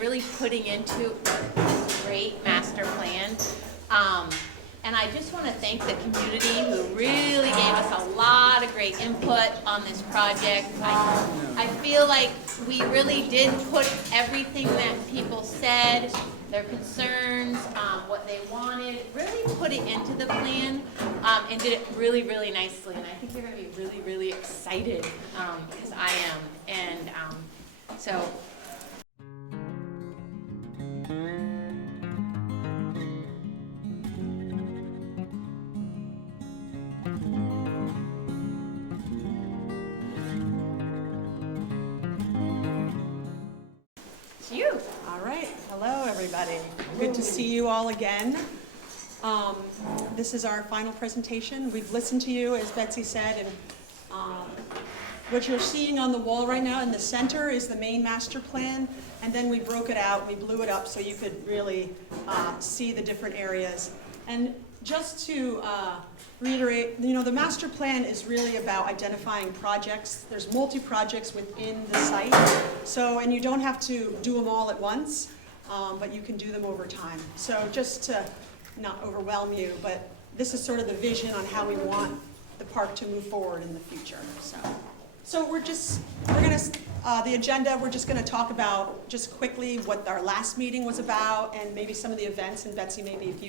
really putting into a great master plan. And I just want to thank the community who really gave us a lot of great input on this project. I feel like we really did put everything that people said, their concerns, what they wanted, really put it into the plan, and did it really, really nicely. And I think you're going to be really, really excited, because I am. And so. You. All right. Hello, everybody. Good to see you all again. This is our final presentation. We've listened to you, as Betsy said, and what you're seeing on the wall right now in the center is the main master plan, and then we broke it out, we blew it up so you could really see the different areas. And just to reiterate, the master plan is really about identifying projects. There's multi-projects within the site, and you don't have to do them all at once, but you can do them over time. So just to not overwhelm you, but this is sort of the vision on how we want the park to move forward in the future. So the agenda, we're just gonna talk about just quickly what our last meeting was about and maybe some of the events, and Betsy, maybe if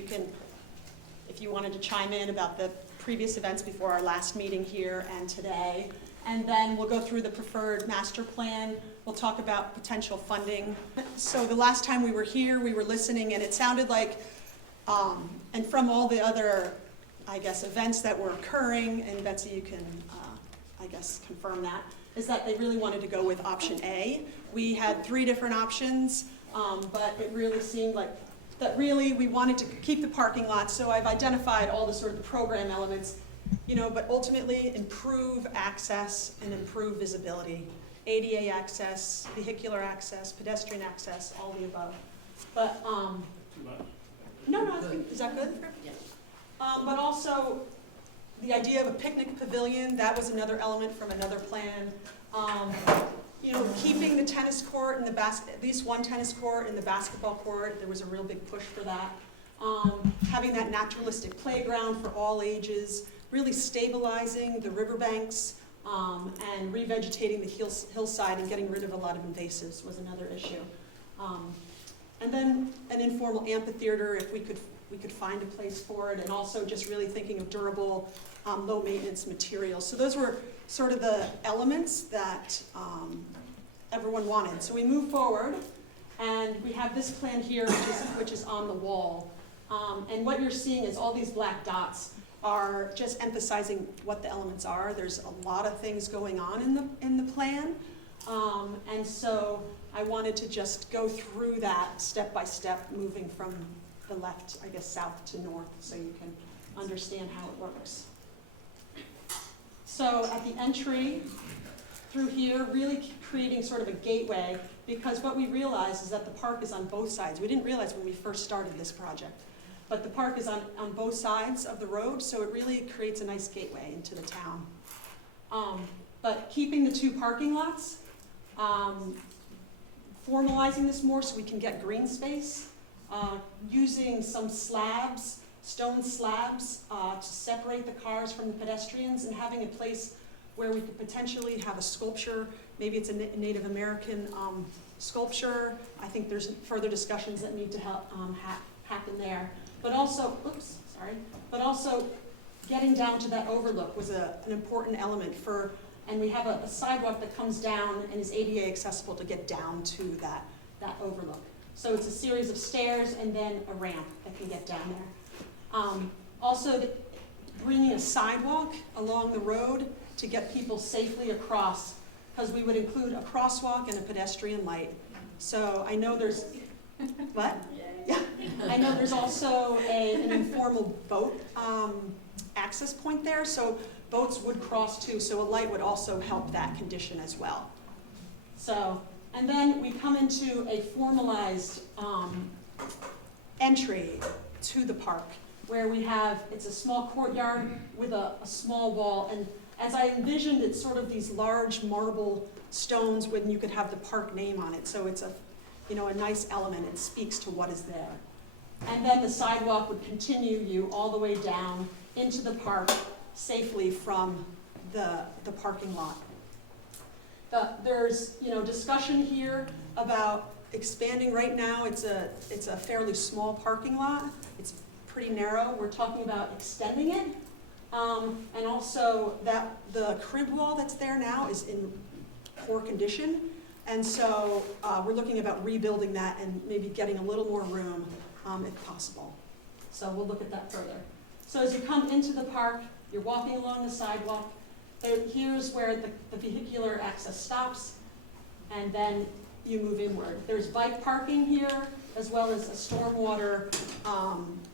you wanted to chime in about the previous events before our last meeting here and today. And then we'll go through the preferred master plan. We'll talk about potential funding. So the last time we were here, we were listening, and it sounded like, and from all the other, I guess, events that were occurring, and Betsy, you can, I guess, confirm that, is that they really wanted to go with option A. We had 3 different options, but it really seemed like that really we wanted to keep the parking lot, so I've identified all the sort of the program elements, but ultimately improve access and improve visibility. ADA access, vehicular access, pedestrian access, all the above. But, Too much? No, is that good? Yes. But also, the idea of a picnic pavilion, that was another element from another plan. Keeping the tennis court and at least one tennis court and the basketball court, there was a real big push for that. Having that naturalistic playground for all ages, really stabilizing the riverbanks, and revegetating the hillside and getting rid of a lot of invasives was another issue. And then an informal amphitheater, if we could find a place for it, and also just really thinking of durable, low maintenance materials. So those were sort of the elements that everyone wanted. So we move forward, and we have this plan here, which is on the wall. And what you're seeing is all these black dots are just emphasizing what the elements are. There's a lot of things going on in the plan, and so I wanted to just go through that step by step, moving from the left, I guess, south to north, so you can understand how it works. So at the entry through here, really creating sort of a gateway, because what we realized is that the park is on both sides. We didn't realize when we first started this project, but the park is on both sides of the road, so it really creates a nice gateway into the town. But keeping the 2 parking lots, formalizing this more so we can get green space, using some slabs, stone slabs, to separate the cars from the pedestrians, and having a place where we could potentially have a sculpture. Maybe it's a Native American sculpture. I think there's further discussions that need to happen there. But also, getting down to that overlook was an important element and we have a sidewalk that comes down and is ADA accessible to get down to that overlook. So it's a series of stairs and then a ramp that can get down there. Also, bringing a sidewalk along the road to get people safely across, because we would include a crosswalk and a pedestrian light. So I know there's, what? Yeah. I know there's also an informal boat access point there, so boats would cross too, so a light would also help that condition as well. So, and then we come into a formalized entry to the park, where we have, it's a small courtyard with a small wall, and as I envisioned, it's sort of these large marble stones when you could have the park name on it. So it's a nice element. It speaks to what is there. And then the sidewalk would continue you all the way down into the park safely from the parking lot. There's, discussion here about expanding. Right now, it's a fairly small parking lot. It's pretty narrow. We're talking about extending it. And also that the crib wall that's there now is in poor condition. And so we're looking about rebuilding that and maybe getting a little more room if possible. So we'll look at that further. So as you come into the park, you're walking along the sidewalk. Here's where the vehicular access stops, and then you move inward. There's bike parking here, as well as a stormwater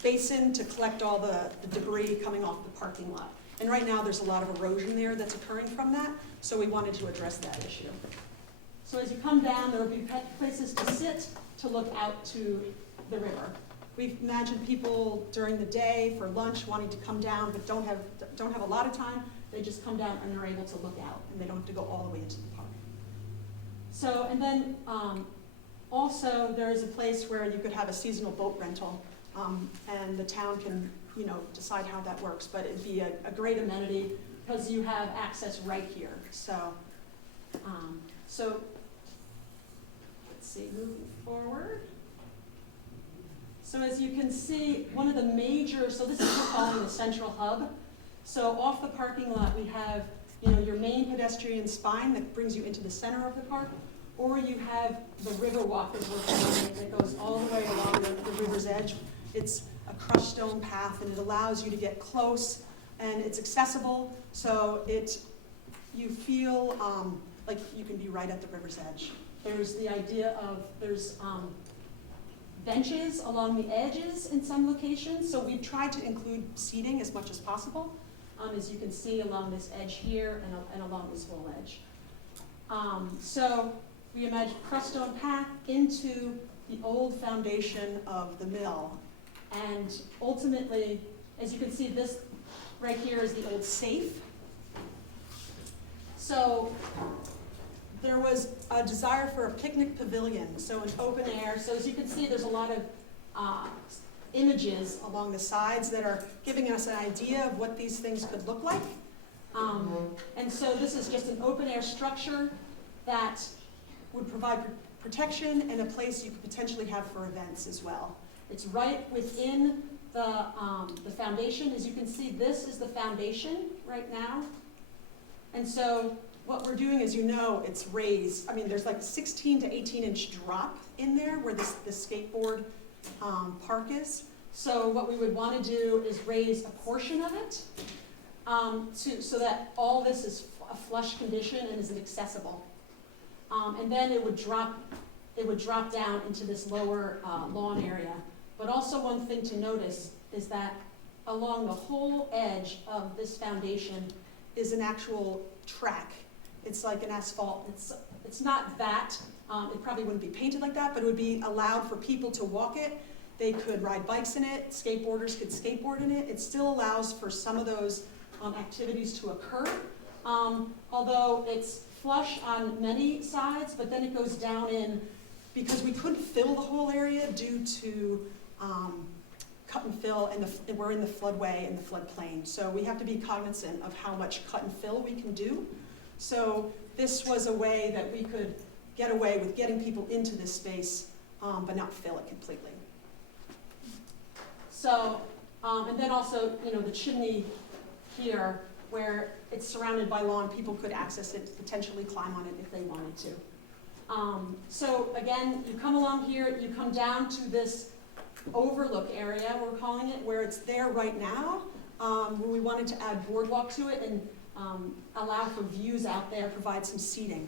basin to collect all the debris coming off the parking lot. And right now, there's a lot of erosion there that's occurring from that, so we wanted to address that issue. So as you come down, there will be places to sit, to look out to the river. We've imagined people during the day for lunch wanting to come down, but don't have a lot of time. They just come down and they're able to look out, and they don't have to go all the way into the park. So, and then also there is a place where you could have a seasonal boat rental, and the town can, decide how that works, but it'd be a great amenity because you have access right here. So, let's see, moving forward. So as you can see, one of the major, so this is what we're calling the central hub. So off the parking lot, we have, your main pedestrian spine that brings you into the center of the park, or you have the river walk as we're calling it, that goes all the way along the river's edge. It's a crushed stone path, and it allows you to get close, and it's accessible, so you feel like you can be right at the river's edge. There's the idea of, there's benches along the edges in some locations, so we've tried to include seating as much as possible, as you can see along this edge here and along this whole edge. So we imagine crushed stone path into the old foundation of the mill, and ultimately, as you can see, this right here is the old safe. So there was a desire for a picnic pavilion, so an open air. So as you can see, there's a lot of images along the sides that are giving us an idea of what these things could look like. And so this is just an open air structure that would provide protection and a place you could potentially have for events as well. It's right within the foundation. As you can see, this is the foundation right now. And so what we're doing is, it's raised. I mean, there's like 16 to 18-inch drop in there where the skateboard park is. So what we would want to do is raise a portion of it so that all this is a flush condition and is accessible. And then it would drop down into this lower lawn area. But also one thing to notice is that along the whole edge of this foundation is an actual track. It's like an asphalt. It's not that. It probably wouldn't be painted like that, but it would be allowed for people to walk it. They could ride bikes in it. Skateboarders could skateboard in it. It still allows for some of those activities to occur, although it's flush on many sides, but then it goes down in, because we couldn't fill the whole area due to cut and fill, and we're in the floodway and the floodplain. So we have to be cognizant of how much cut and fill we can do. So this was a way that we could get away with getting people into this space, but not fill it completely. So, and then also, the chimney here, where it's surrounded by lawn, people could access it, potentially climb on it if they wanted to. So again, you come along here, you come down to this overlook area, we're calling it, where it's there right now, where we wanted to add boardwalk to it and allow for views out there, provide some seating.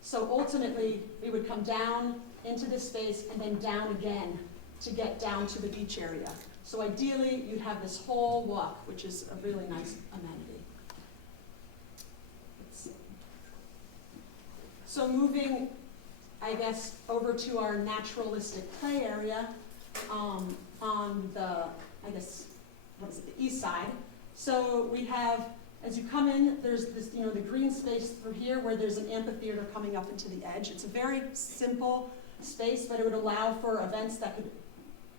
So ultimately, we would come down into this space and then down again to get down to the beach area. So ideally, you'd have this whole walk, which is a really nice amenity. Let's see. So moving, I guess, over to our naturalistic play area on the, I guess, what is it, the east side. So we have, as you come in, there's this, the green space through here where there's an amphitheater coming up into the edge. It's a very simple space, but it would allow for events that could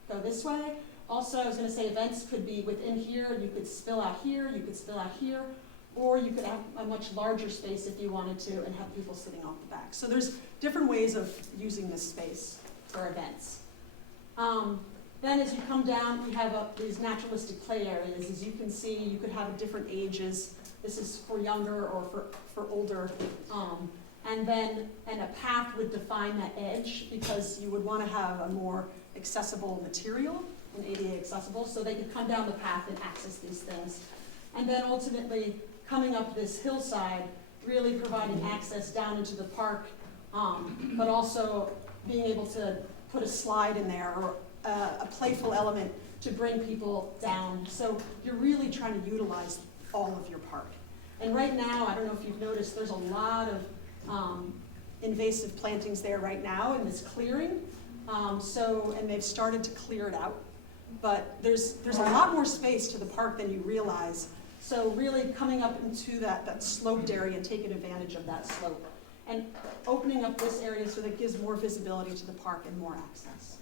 go this way. Also, I was gonna say events could be within here, you could spill out here, you could spill out here, or you could have a much larger space if you wanted to and have people sitting off the back. So there's different ways of using this space for events. Then as you come down, you have these naturalistic play areas. As you can see, you could have different ages. This is for younger or for older. And a path would define that edge because you would want to have a more accessible material and ADA accessible so they could come down the path and access these things. And then ultimately coming up this hillside, really providing access down into the park, but also being able to put a slide in there or a playful element to bring people down. So you're really trying to utilize all of your park. And right now, I don't know if you've noticed, there's a lot of invasive plantings there right now in this clearing. And they've started to clear it out. But there's a lot more space to the park than you realize. So really coming up into that sloped area and taking advantage of that slope. And opening up this area so that it gives more visibility to the park and more access.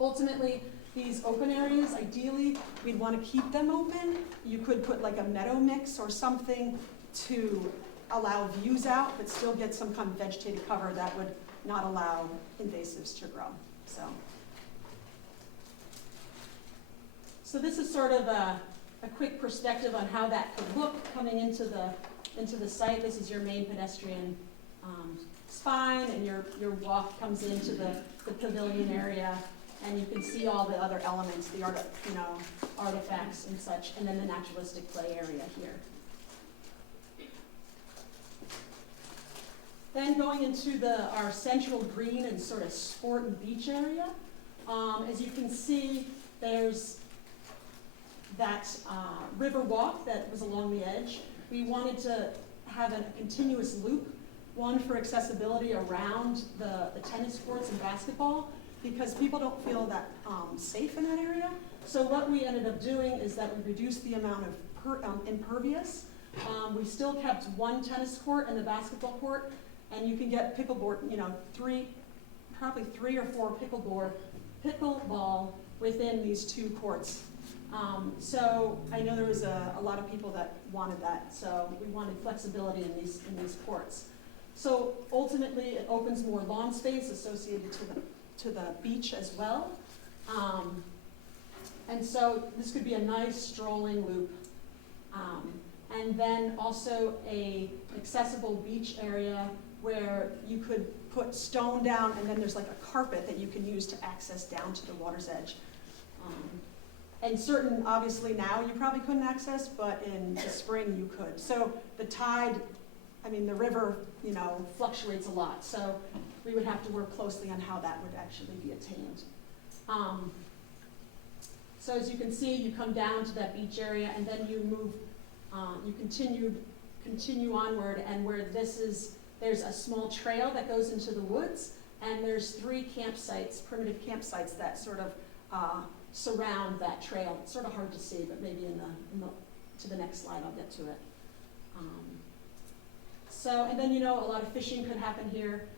Ultimately, these open areas, ideally, we'd want to keep them open. You could put like a meadow mix or something to allow views out, but still get some kind of vegetated cover that would not allow invasives to grow. So this is sort of a quick perspective on how that could look coming into the site. This is your main pedestrian spine, and your walk comes into the pavilion area, and you can see all the other elements, the artifacts and such, and then the naturalistic play area here. Then going into our central green and sort of sport and beach area, as you can see, there's that river walk that was along the edge. We wanted to have a continuous loop, one for accessibility around the tennis courts and basketball, because people don't feel that safe in that area. So what we ended up doing is that we reduced the amount of impervious. We still kept one tennis court and the basketball court, and you can get pickleboard, probably three or four pickleball within these two courts. So I know there was a lot of people that wanted that, so we wanted flexibility in these courts. So ultimately, it opens more lawn space associated to the beach as well. And so this could be a nice strolling loop. And then also a accessible beach area where you could put stone down, and then there's like a carpet that you can use to access down to the water's edge. And certain, obviously now you probably couldn't access, but in the spring you could. So the tide, the river, fluctuates a lot. So we would have to work closely on how that would actually be attained. So as you can see, you come down to that beach area, and then you move, you continue onward, and where there's a small trail that goes into the woods, and there's 3 campsites, primitive campsites that sort of surround that trail. It's sort of hard to see, but maybe to the next slide I'll get to it. And then a lot of fishing could happen here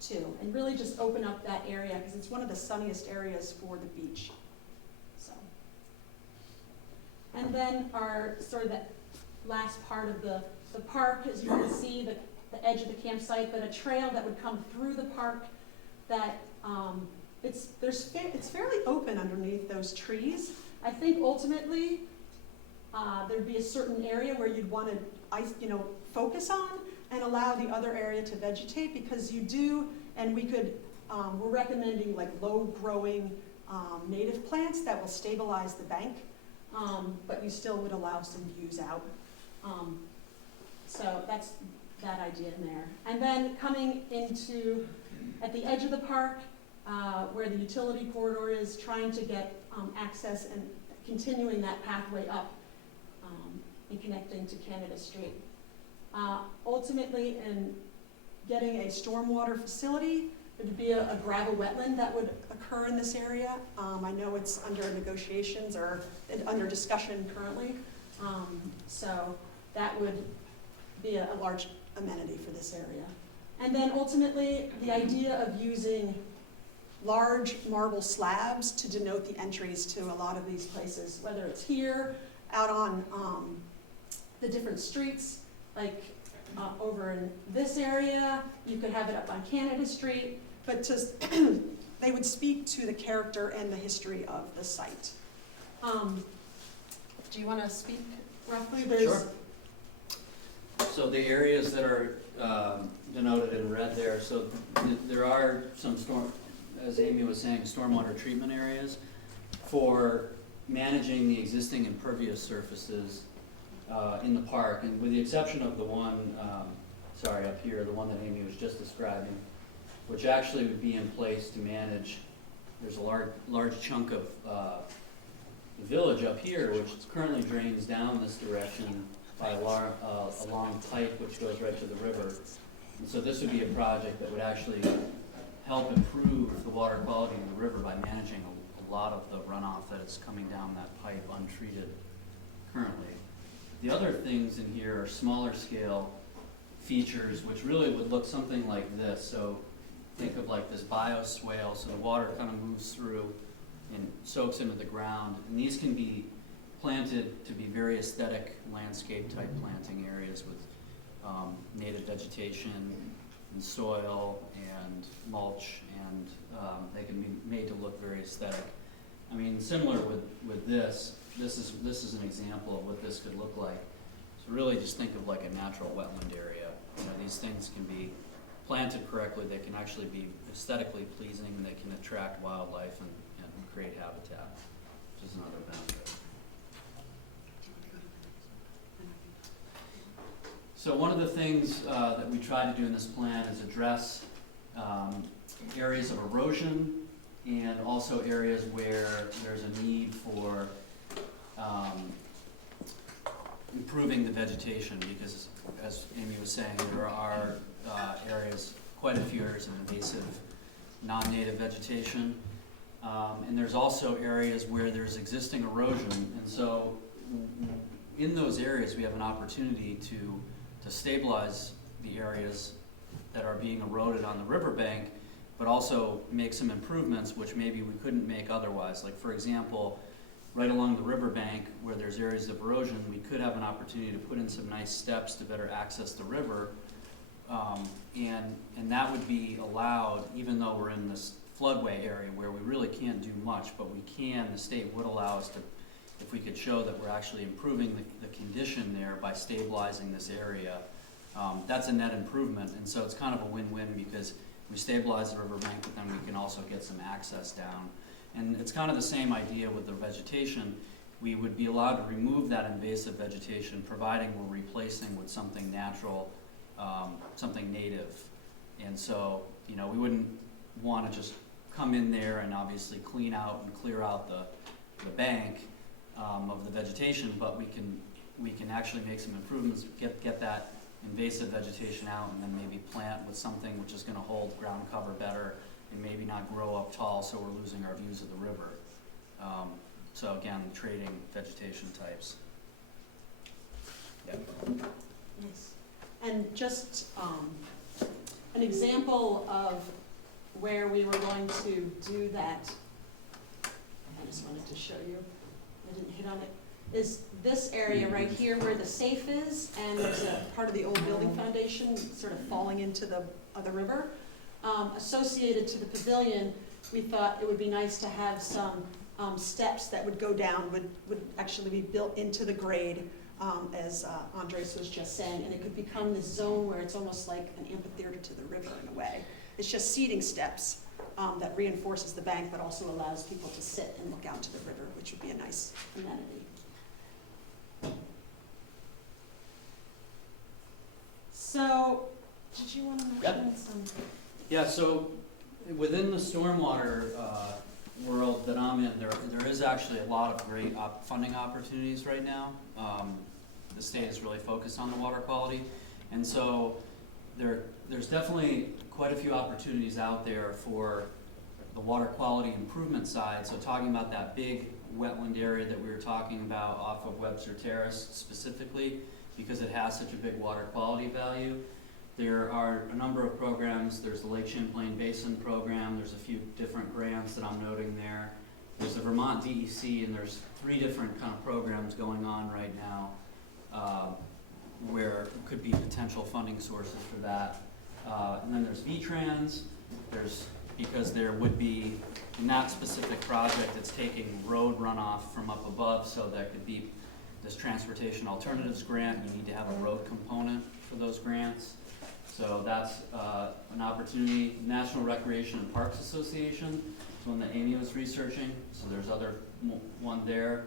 too, and really just open up that area because it's one of the sunniest areas for the beach. And then our sort of the last part of the park, as you can see, the edge of the campsite, but a trail that would come through the park that it's fairly open underneath those trees. I think ultimately there'd be a certain area where you'd want to focus on and allow the other area to vegetate, because you do, and we're recommending like low growing native plants that will stabilize the bank, but you still would allow some views out. So that's that idea in there. And then coming into, at the edge of the park, where the utility corridor is, trying to get access and continuing that pathway up and connecting to Canada Street. Ultimately, in getting a stormwater facility, it would be a gravel wetland that would occur in this area. I know it's under negotiations or under discussion currently. So that would be a large amenity for this area. And then ultimately, the idea of using large marble slabs to denote the entries to a lot of these places, whether it's here, out on the different streets, like over in this area, you could have it up on Canada Street, but just they would speak to the character and the history of the site. Do you want to speak roughly? Sure. So the areas that are denoted in red there, so there are some as Amy was saying, stormwater treatment areas for managing the existing impervious surfaces in the park, and with the exception of the one, up here, the one that Amy was just describing, which actually would be in place to manage. There's a large chunk of the village up here, which currently drains down this direction by a long pipe which goes right to the river. And so this would be a project that would actually help improve the water quality in the river by managing a lot of the runoff that is coming down that pipe untreated currently. The other things in here are smaller scale features which really would look something like this. So think of like this bioswale, so the water kind of moves through and soaks into the ground. And these can be planted to be very aesthetic landscape type planting areas with native vegetation and soil and mulch, and they can be made to look very aesthetic. I mean, similar with this is an example of what this could look like. So really just think of like a natural wetland area. You know, these things can be planted correctly, they can actually be aesthetically pleasing, and they can attract wildlife and create habitat, which is another benefit. So one of the things that we try to do in this plan is address areas of erosion and also areas where there's a need for improving the vegetation, because as Amy was saying, there are areas, quite a few areas of invasive non-native vegetation. And there's also areas where there's existing erosion. And so in those areas, we have an opportunity to stabilize the areas that are being eroded on the riverbank, but also make some improvements which maybe we couldn't make otherwise. Like for example, right along the riverbank where there's areas of erosion, we could have an opportunity to put in some nice steps to better access the river. And that would be allowed even though we're in this floodway area where we really can't do much, but we can, the state would allow us to, if we could show that we're actually improving the condition there by stabilizing this area, that's a net improvement. And so it's kind of a win-win because we stabilize the riverbank, but then we can also get some access down. And it's kind of the same idea with the vegetation. We would be allowed to remove that invasive vegetation providing we're replacing with something natural, something native. And so, you know, we wouldn't want to just come in there and obviously clean out and clear out the bank of the vegetation, but we can actually make some improvements, get that invasive vegetation out, and then maybe plant with something which is going to hold ground cover better and maybe not grow up tall so we're losing our views of the river. So again, trading vegetation types. Yep. Yes. And just an example of where we were going to do that, I just wanted to show you, I didn't hit on it, is this area right here where the safe is, and there's a part of the old building foundation sort of falling into the river. Associated to the pavilion, we thought it would be nice to have some steps that would go down, would actually be built into the grade, as Andres was just saying, and it could become this zone where it's almost like an amphitheater to the river in a way. It's just seating steps that reinforces the bank, but also allows people to sit and look out to the river, which would be a nice amenity. So, did you want to mention some? Yeah, so within the stormwater world that I'm in, there is actually a lot of great funding opportunities right now. The state is really focused on the water quality, and so there's definitely quite a few opportunities out there for the water quality improvement side. So talking about that big wetland area that we were talking about off of Webster Terrace specifically, because it has such a big water quality value, There are a number of programs. There's the Lake Champlain Basin program. There's a few different grants that I'm noting there. There's the Vermont DEC, and there's 3 different kind of programs going on right now where could be potential funding sources for that. And then there's VTrans. Because there would be, in that specific project, it's taking road runoff from up above, so that could be this Transportation Alternatives Grant. You need to have a road component for those grants. So that's an opportunity. National Recreation and Parks Association is one that Amy was researching, so there's one there.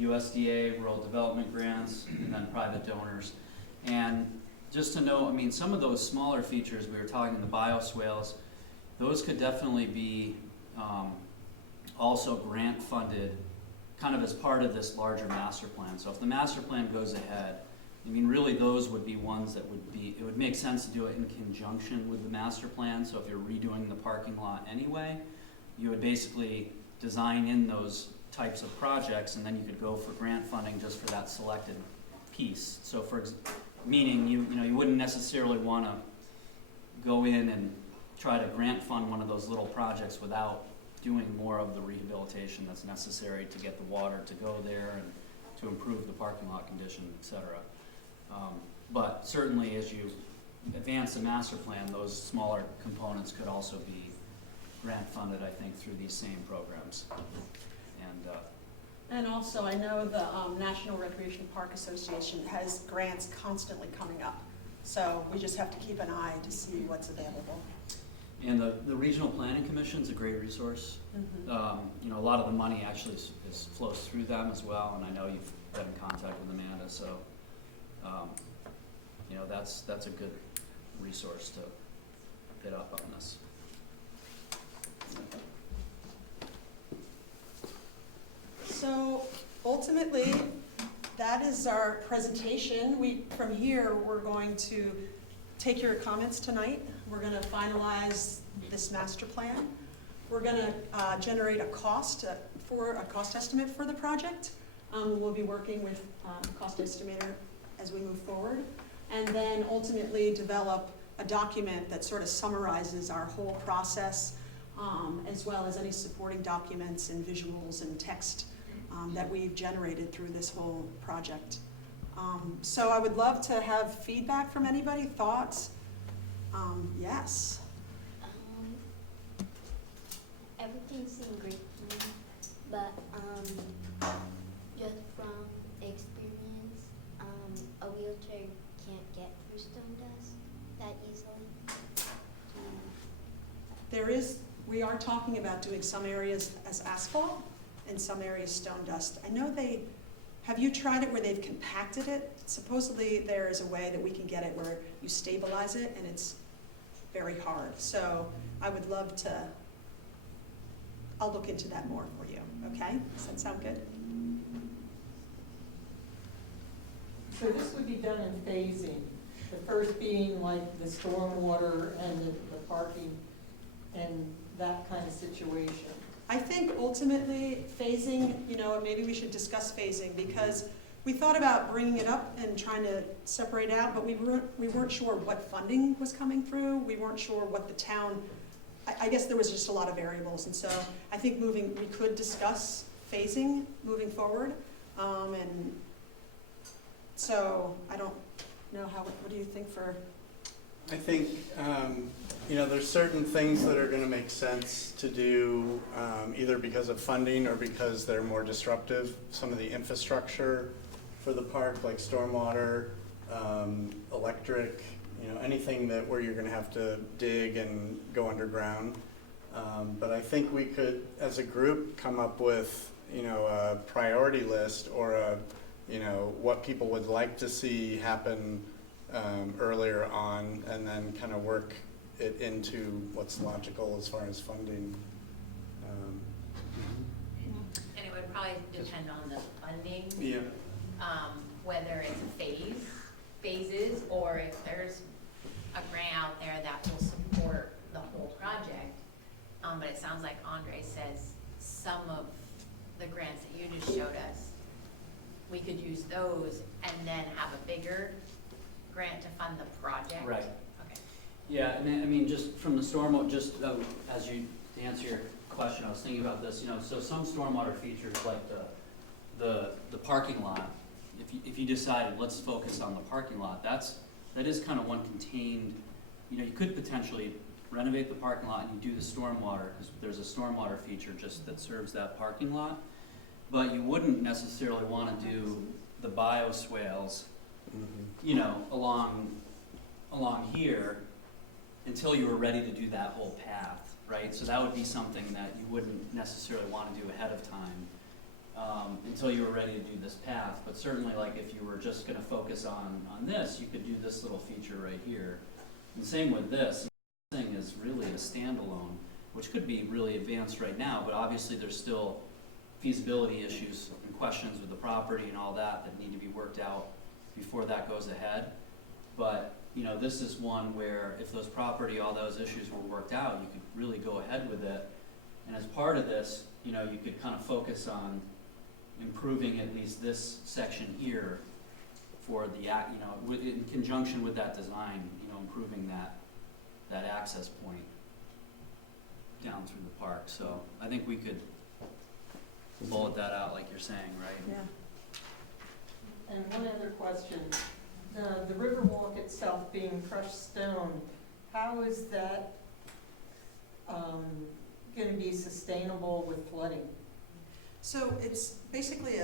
USDA, Rural Development Grants, and then private donors. And just to know, I mean, some of those smaller features, we were talking the bioswales, those could definitely be also grant funded kind of as part of this larger master plan. So if the master plan goes ahead, I mean, really those would be ones that would be, it would make sense to do it in conjunction with the master plan. So if you're redoing the parking lot anyway, you would basically design in those types of projects, and then you could go for grant funding just for that selected piece. So meaning you wouldn't necessarily want to go in and try to grant fund one of those little projects without doing more of the rehabilitation that's necessary to get the water to go there and to improve the parking lot condition, et cetera. But certainly as you advance the master plan, those smaller components could also be grant funded, I think, through these same programs. And also, I know the National Recreation Park Association has grants constantly coming up. So we just have to keep an eye to see what's available. And the Regional Planning Commission is a great resource. Mm-hmm. A lot of the money actually flows through them as well, and I know you've been in contact with Amanda, so that's a good resource to hit up on this. So ultimately, that is our presentation. From here, we're going to take your comments tonight. We're going to finalize this master plan. We're going to generate a cost estimate for the project. We'll be working with a cost estimator as we move forward, and then ultimately develop a document that sort of summarizes our whole process, as well as any supporting documents and visuals and text that we've generated through this whole project. So I would love to have feedback from anybody, thoughts. Yes. Everything seemed great to me, but just from experience, a wheelchair can't get through stone dust that easily. We are talking about doing some areas as asphalt and some areas stone dust. I know have you tried it where they've compacted it? Supposedly there is a way that we can get it where you stabilize it and it's very hard. So I would love to, I'll look into that more for you, okay? Does that sound good? So this would be done in phasing. The first being like the stormwater and the parking and that kind of situation. I think ultimately phasing, maybe we should discuss phasing, because we thought about bringing it up and trying to separate out, but we weren't sure what funding was coming through. We weren't sure what the town, I guess there was just a lot of variables. And so I think we could discuss phasing moving forward. And so I don't know what do you think for? I think, there's certain things that are going to make sense to do either because of funding or because they're more disruptive. Some of the infrastructure for the park, like stormwater, electric, anything where you're going to have to dig and go underground. But I think we could, as a group, come up with, a priority list or what people would like to see happen earlier on, and then kind of work it into what's logical as far as funding. And it would probably depend on the funding. Yeah. Whether it's phases, or if there's a grant out there that will support the whole project. But it sounds like Andre says some of the grants that you just showed us, we could use those and then have a bigger grant to fund the project. Right. Yeah, and I mean, just from the storm, just as you, to answer your question, I was thinking about this, so some stormwater features like the parking lot, if you decided, let's focus on the parking lot, that is kind of one contained, you could potentially renovate the parking lot and you do the stormwater, because there's a stormwater feature just that serves that parking lot, but you wouldn't necessarily want to do the bioswales, along here until you were ready to do that whole path, right? So that would be something that you wouldn't necessarily want to do ahead of time until you were ready to do this path. But certainly, like if you were just going to focus on this, you could do this little feature right here. And same with this. This thing is really a standalone, which could be really advanced right now, but obviously there's still feasibility issues and questions with the property and all that that need to be worked out before that goes ahead. But this is one where if those property, all those issues were worked out, you could really go ahead with it. And as part of this, you could kind of focus on improving at least this section here for the, in conjunction with that design, improving that access point down through the park. So I think we could bullet that out like you're saying, right? Yeah. And one other question, the Riverwalk itself being crushed stone, how is that going to be sustainable with flooding? So it's basically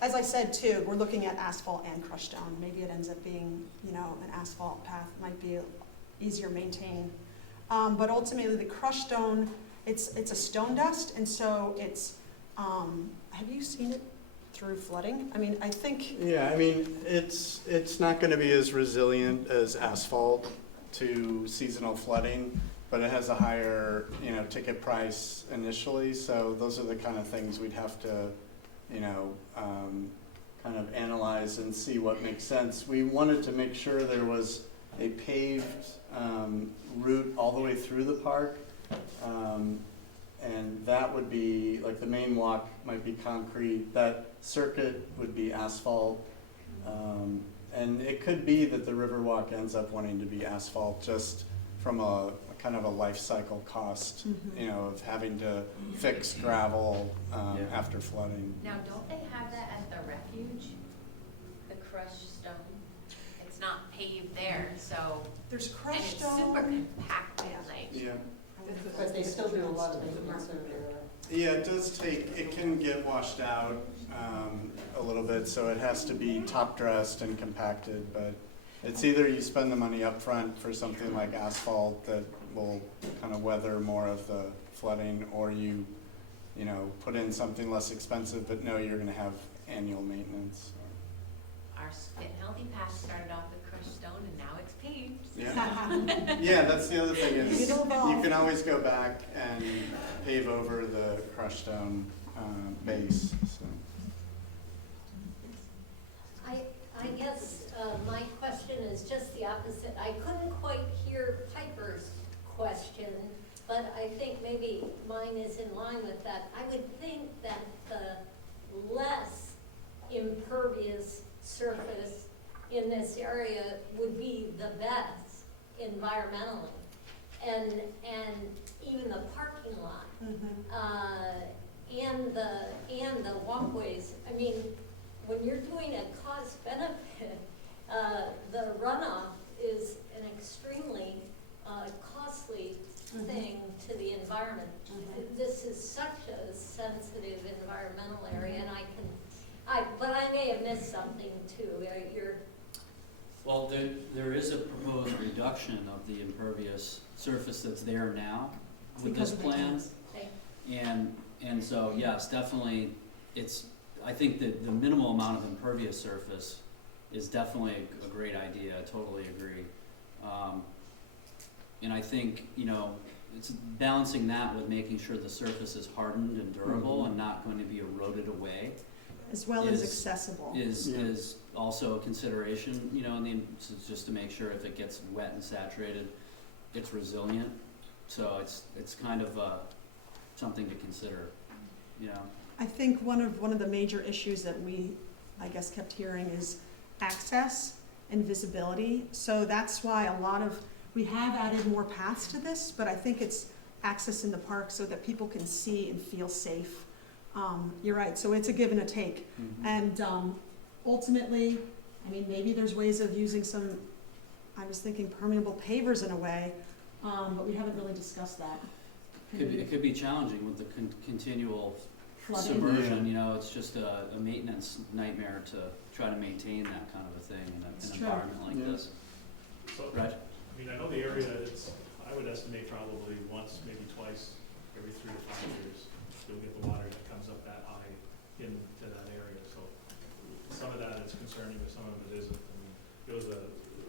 as I said too, we're looking at asphalt and crushed stone. Maybe it ends up being, an asphalt path might be easier to maintain. But ultimately the crushed stone, it's a stone dust, and so it's, have you seen it through flooding? I mean, I think. Yeah, I mean, it's not going to be as resilient as asphalt to seasonal flooding, but it has a higher, ticket price initially. So those are the kind of things we'd have to, kind of analyze and see what makes sense. We wanted to make sure there was a paved route all the way through the park. And that would be, like the main walk might be concrete, that circuit would be asphalt. And it could be that the Riverwalk ends up wanting to be asphalt just from a kind of a life cycle cost, of having to fix gravel after flooding. Now, don't they have that at the refuge? The crushed stone? It's not paved there, so, There's and crushed it's stone. super compact, like. Yeah. But they still do a lot of maintenance over there. Yeah, it does take, it can get washed out a little bit, so it has to be top dressed and compacted, but it's either you spend the money up front for something like asphalt that will kind of weather more of the flooding, or you put in something less expensive, but know you're gonna have annual maintenance. Our Fit and Healthy Path started off with crushed stone and now it's paved. Yeah, yeah, that's the other thing is It'll evolve. you can always go back and pave over the crushed stone base. So. I guess my question is just the opposite. I couldn't quite hear Piper's question, but I think maybe mine is in line with that. I would think that the less impervious surface in this area would be the best environmentally. And even the parking lot, and the walkways, I mean, when you're doing a cost benefit, the runoff is an extremely costly thing to the environment. This is such a sensitive environmental area, and but I may have missed something too. Well, there is a proposed reduction of the impervious surface that's there now with this plan. And so, yes, definitely, I think that the minimal amount of impervious surface is definitely a great idea. I totally agree. And I think, it's balancing that with making sure the surface is hardened and durable and not going to be eroded away. As well as accessible. Is also a consideration, just to make sure if it gets wet and saturated, it's resilient. So it's kind of something to consider, I think one of the major issues that we, I guess, kept hearing is access and visibility. So that's why a lot of We have added more paths to this, but I think it's access in the park so that people can see and feel safe. You're right, so it's a give and a take. And ultimately, I mean, maybe there's ways of using some, I was thinking permeable pavers in a way, but we haven't really discussed that. It could be challenging with the continual Flooding. submersion, you know, it's just a maintenance nightmare to try to maintain that kind of a thing in It's an true. environment like Yeah. this. So, Right? I mean, I know the area, it's, I would estimate probably once, maybe twice, every 3 to 5 years, you'll get the water that comes up that high into that area, so some of that is concerning, but some of it isn't. I mean, it was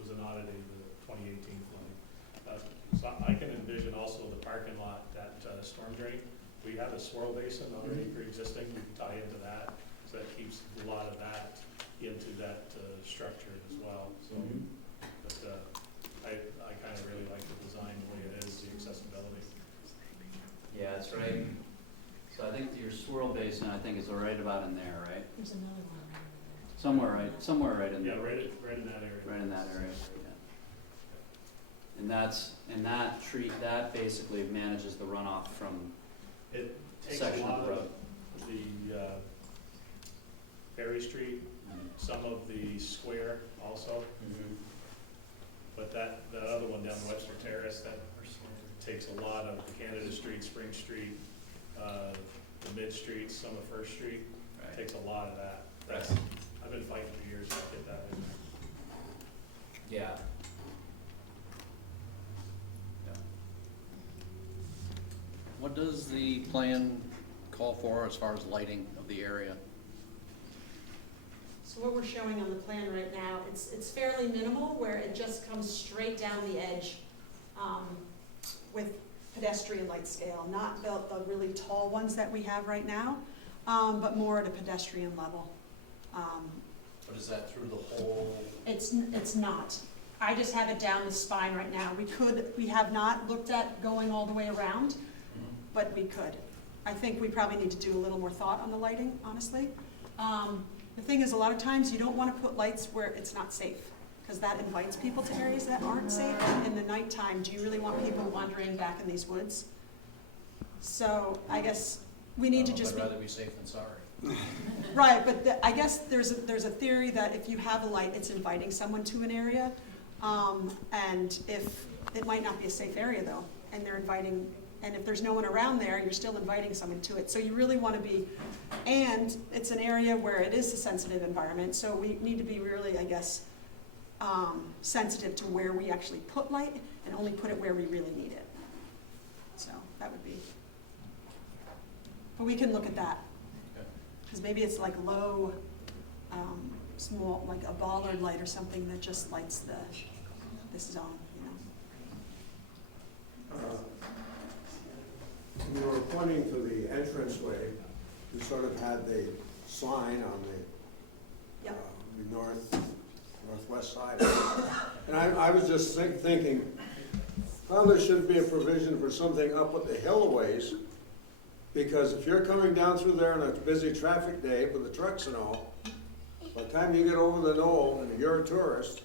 an oddity, the 2018 flooding. So I can envision also the parking lot, that storm drain. We have a swirl basin already pre-existing, we can tie into that, so that keeps a lot of that into that structure as well, so. But I kind of really like the design, the way it is, the accessibility. Yeah, it's right. So I think your swirl basin, I think, is right about in there, right? There's another one right Somewhere right in Yeah, there. right in that area. Right in that area, yeah. And that basically manages the runoff from It takes a section lot of the of road. the Ferry Street, some of the square also, but that other one down Webster Terrace, that takes a lot of Canada Street, Spring Street, the mid streets, some of First Street, Right. takes a lot of that. That's, I've been fighting for years to get that in there. Yeah. What does the plan call for as far as lighting of the area? So what we're showing on the plan right now, it's fairly minimal, where it just comes straight down the edge with pedestrian light scale, not the really tall ones that we have right now, but more at a pedestrian level. But is that through the whole? It's not. I just have it down the spine right now. We have not looked at going all the way around, but we could. I think we probably need to do a little more thought on the lighting, honestly. The thing is, a lot of times you don't want to put lights where it's not safe, because that invites people to areas that aren't safe. In the nighttime, do you really want people wandering back in these woods? So I guess we need to just I'd be. rather be safe than sorry. Right, but I guess there's a theory that if you have a light, it's inviting someone to an area, and if it might not be a safe area though, and they're inviting, and if there's no one around there, you're still inviting someone to it. So you really want to be, and it's an area where it is a sensitive environment, so we need to be really, I guess, sensitive to where we actually put light, and only put it where we really need it. So that would be, but we can look at that. Because maybe it's like low, small, like a bollard light or something that just lights this zone, you know. When you were pointing to the entranceway, you sort of had the sign on the, Yep. the northwest side. And I was just thinking, probably should be a provision for something up at the hill a ways, because if you're coming down through there on a busy traffic day with the trucks and all, by the time you get over the knoll and you're a tourist,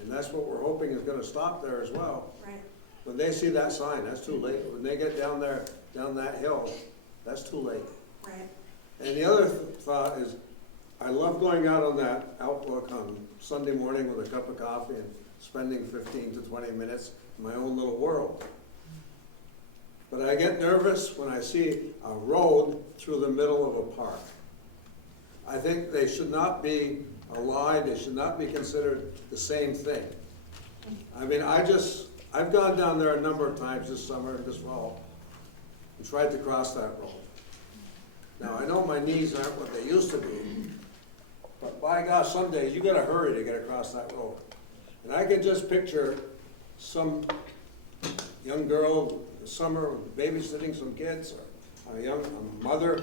and that's what we're hoping is gonna stop there as well, Right. when they see that sign, that's too late. When they get down there, down that hill, that's too late. Right. And the other thought is, I love going out on that outlook on Sunday morning with a cup of coffee and spending 15 to 20 minutes in my own little world. But I get nervous when I see a road through the middle of a park. I think they should not be allied, they should not be considered the same thing. I mean, I've gone down there a number of times this summer and this fall and tried to cross that road. Now, I know my knees aren't what they used to be, but by gosh, some days you gotta hurry to get across that road. And I can just picture some young girl this summer babysitting some kids, or a mother,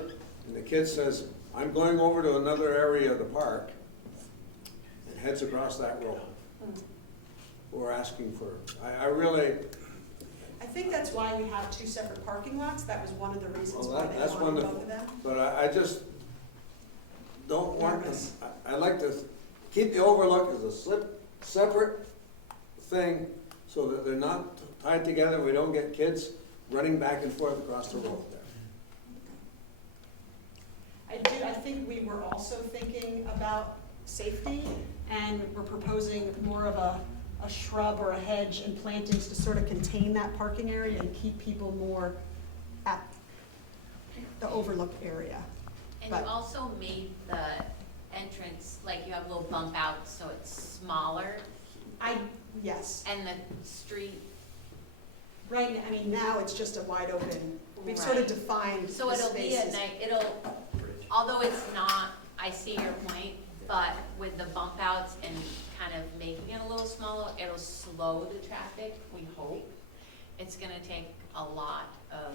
and the kid says, I'm going over to another area of the park, and heads across that road. We're asking for, I think that's why we have two separate parking lots. That was one of the reasons well, why they that's wanted both wonderful. of them. But I just don't want Nervous. I like to keep the overlook as a separate thing so that they're not tied together, we don't get kids running back and forth across the road there. I think we were also thinking about safety, and we're proposing more of a shrub or a hedge and plantings to sort of contain that parking area and keep people more at the overlook area. And But- you also made the entrance, like you have little bump outs, so it's smaller, Yes, and the street, right, I mean, now it's just a wide open, we've sort of Right. defined the so it'll be a spaces. night, although it's not, I see your point, but with the bump outs and kind of making it a little smaller, it'll slow the traffic, we hope. It's gonna take a lot of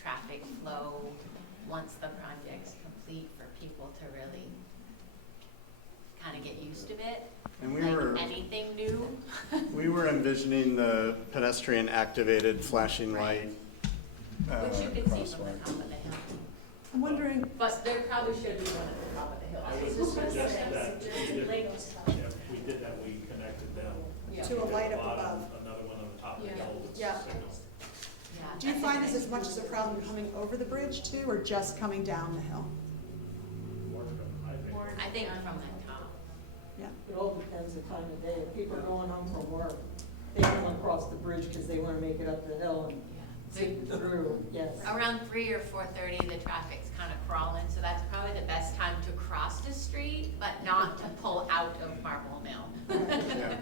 traffic flow once the project's complete for people to really kind of get used to it. And Like anything new. we were envisioning the pedestrian activated flashing light Which you can see from the crosswalk. top of the hill. I'm wondering, But there probably should be one at the top of the hill. I would suggest that, we did that, we connected them. to a light up Bottom, above. Another one on the top of the Yeah. hill with Yeah. signals. Yeah, Do you that's find a this good as much as a problem coming over the bridge too, or just coming down the hill? More from, I think. idea. I think from the top. Yeah, It all depends the time of day. If people are going home from work, they don't want to cross the bridge because they want to make it up the hill and zip through, yes. Around 3 or 4:30, the traffic's kind of crawling, so that's probably the best time to cross the street, but not to pull out of Marble Mill. Yeah.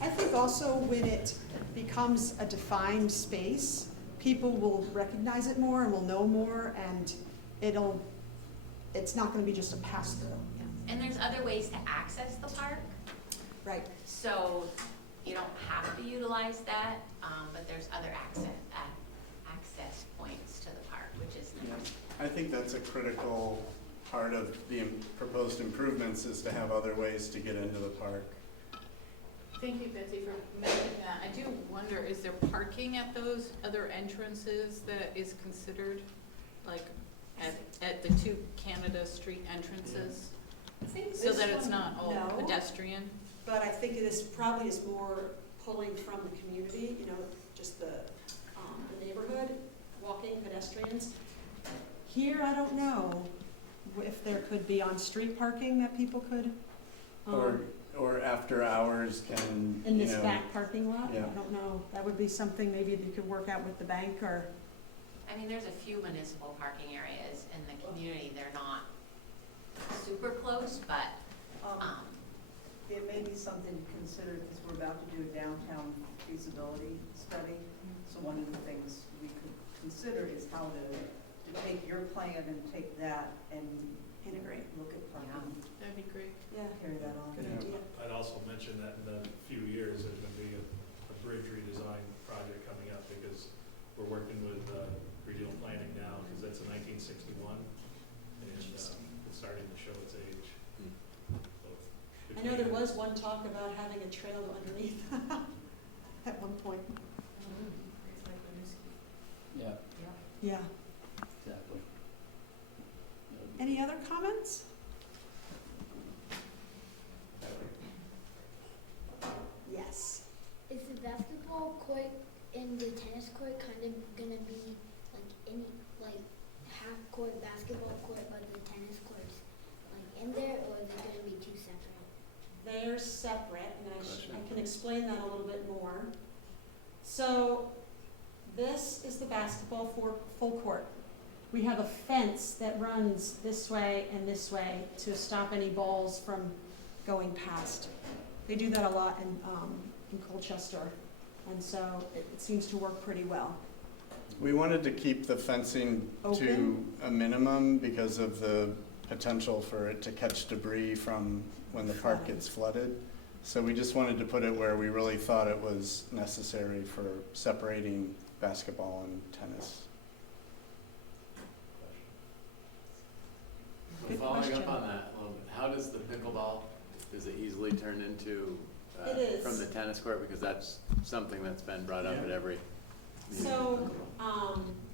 I think also when it becomes a defined space, people will recognize it more and will know more, and it's not gonna be just a pass-through. And there's other ways to access the park, Right. so you don't have to utilize that, but there's other access points to the park, which is Yeah. nice. I think that's a critical part of the proposed improvements, is to have other ways to get into the park. Thank you, Betsy, for mentioning that. I do wonder, is there parking at those other entrances that is considered, like, at the two Canada Street entrances? I think So this that it's one, not all no, pedestrian? but I think this probably is more pulling from the community, just the neighborhood, walking pedestrians. Here, I don't know if there could be on-street parking that people could, Or after hours can, in this back parking lot. Yeah. I don't know, that would be something maybe you could work out with the bank, or, I mean, there's a few municipal parking areas in the community, they're not super close, but, It may be something to consider, because we're about to do a downtown feasibility study. So one of the things we could consider is how to take your plan and take that and integrate. look at parking, That'd be great. Yeah, carry that on. good Yeah. idea. I'd also mention that in a few years, there's gonna be a bridge redesign project coming up, because we're working with regional planning now, because that's a 1961, and it's starting to show its age. So I know there was one talk about having a trail underneath at one point. Yeah, Yeah. exactly. Any other comments? Yes. Is the basketball court and the tennis court kind of gonna be like half court basketball court, but the tennis court's like in there, or are they gonna be two separate? They're separate, and I can explain that a little bit more. So, this is the basketball full court. We have a fence that runs this way and this way to stop any balls from going past. They do that a lot in Colchester, and so it seems to work pretty well. We wanted to keep the fencing to Open? a minimum because of the potential for it to catch debris from when the park Flooding. gets flooded. So we just wanted to put it where we really thought it was necessary for separating basketball and tennis. Good Following question. up on that a little bit, how does the pickleball, does it easily turn into, It is. from the tennis court? Because that's something that's been brought up at every meeting. So,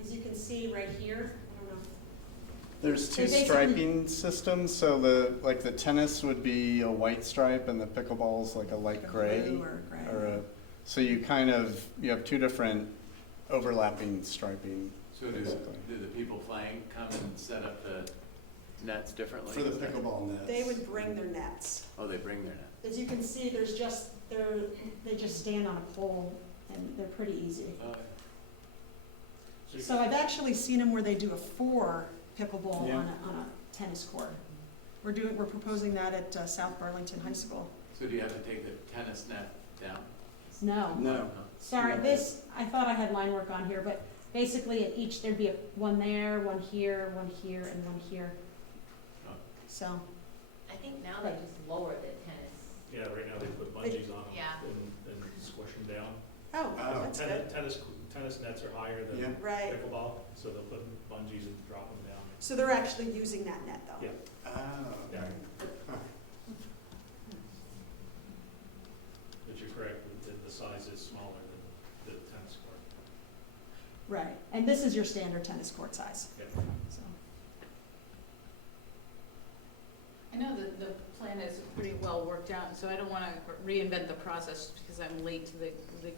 as you can see right here, I don't know, There's two They basically- striping systems, so the tennis would be a white stripe and the pickleball's like a light Like a gray. blue or gray. So you have two different overlapping striping, So do basically. the people playing come and set up the nets differently? For the pickleball nets. They would bring their nets. Oh, they bring their net. As you can see, they just stand on a pole and they're pretty easy. Oh, So I've actually seen them where they do a 4 pickleball Yeah. on a tennis court. We're proposing that at South Burlington High School. so do you have to take the tennis net down? No. No. Sorry, I thought I had line work on here, but basically at each, there'd be one there, one here, and one here. Oh. So, I think now they just lower the tennis. Yeah, right now they put bungees on them Yeah. and squish them down. oh, Oh. that's good. Tennis nets are higher than Yeah. Right. pickleball, so they'll put bungees and drop them down. So they're actually using that net though? Yeah. Oh. Yeah. Huh. But you're correct, the size is smaller than the tennis court. Right, and this is your standard tennis court size, Yeah. so. I know that the plan is pretty well worked out, so I don't want to reinvent the process because I'm late to the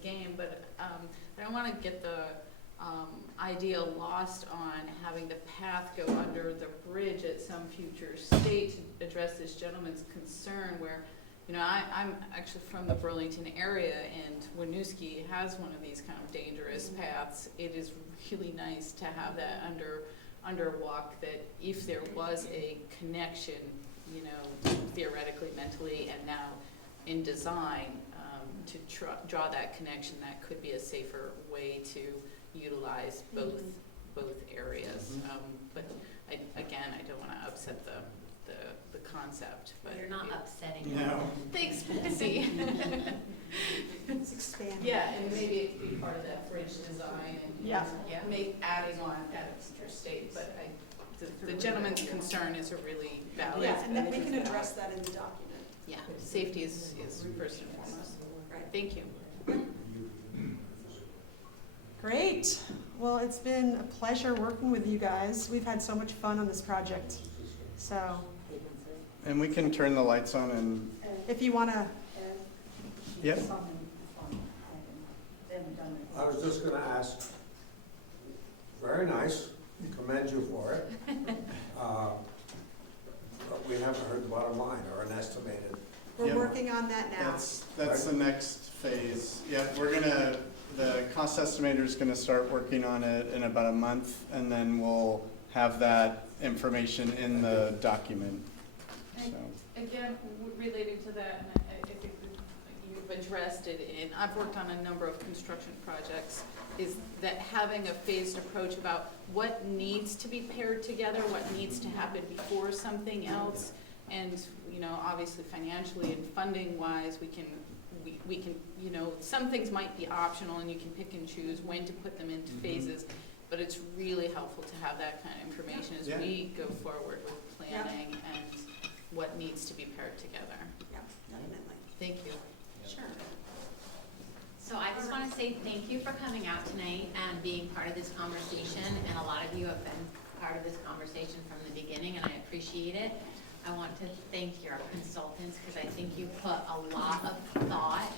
game, but I don't want to get the idea lost on having the path go under the bridge at some future state to address this gentleman's concern where, you know, I'm actually from the Burlington area and Winooski has one of these kind of dangerous paths. It is really nice to have that underwalk that if there was a connection, you know, theoretically, mentally, and now in design, to draw that connection, that could be a safer way to utilize both areas. But again, I don't want to upset the concept, but. You're not upsetting. No. Thanks, Betsy. It's expanding. Yeah, and maybe it could be part of that bridge design and Yeah. make adding on that interstate, but the gentleman's concern is a really valid. Yeah, and then we can address that in the document. Yeah, safety is first and foremost. Right. Thank you. Great. Well, it's been a pleasure working with you guys. We've had so much fun on this project. So And we can turn the lights on and, if you want to, yep. I was just gonna ask, very nice, commend you for it. But we haven't heard the bottom line or an estimated. we're Yeah. working on that now. That's the next phase. Yeah, the cost estimator's gonna start working on it in about a month, and then we'll have that information in the document, so. Again, related to that, and I think you've addressed it, and I've worked on a number of construction projects, is that having a phased approach about what needs to be paired together, what needs to happen before something else, and, you know, obviously financially and funding wise, we can, you know, some things might be optional and you can pick and choose when to put them into phases, but it's really helpful to have that kind of information as Yeah. we go forward with planning and what needs to be paired together. Yeah, definitely. Thank you. Sure. So I just want to say thank you for coming out tonight and being part of this conversation, and a lot of you have been part of this conversation from the beginning, and I appreciate it. I want to thank your consultants, because I think you put a lot of thought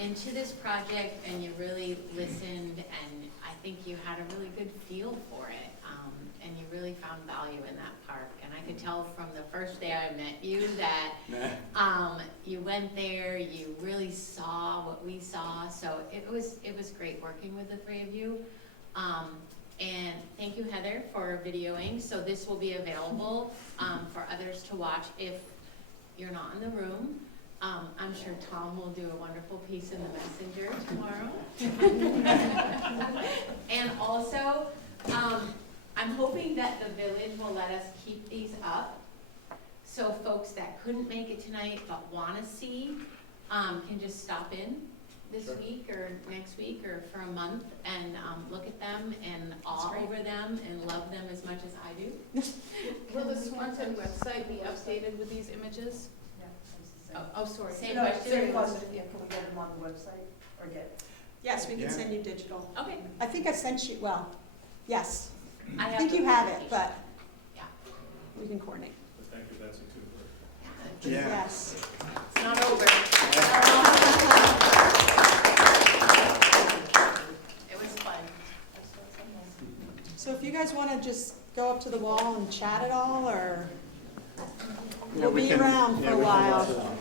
into this project, and you really listened, and I think you had a really good feel for it, and you really found value in that park. And I could tell from the first day I met you that you went there, you really saw what we saw, so it was great working with the three of you. And thank you, Heather, for videoing. So this will be available for others to watch if you're not in the room. I'm sure Tom will do a wonderful piece in the Messenger tomorrow. And also, I'm hoping that the village will let us keep these up, so folks that couldn't make it tonight but want to see can just stop in this week or next week or for a month and look at them and awe over them and love them as much as I do. Will the Swanton website be updated with these images? Yeah, Oh, sorry. Same No, question? same question. Yeah, can we get them on the website or get? Yes, we can Yeah. send you digital. Okay. I think I sent you, well, yes. I I think the you have it, presentation. we can coordinate. But thank you, Betsy, too, for Yeah. Yes. It's not over. It was fun. So if you guys want to just go up to the wall and chat at all, or Yeah, we'll we be can- around for yeah, a we can while. look it up.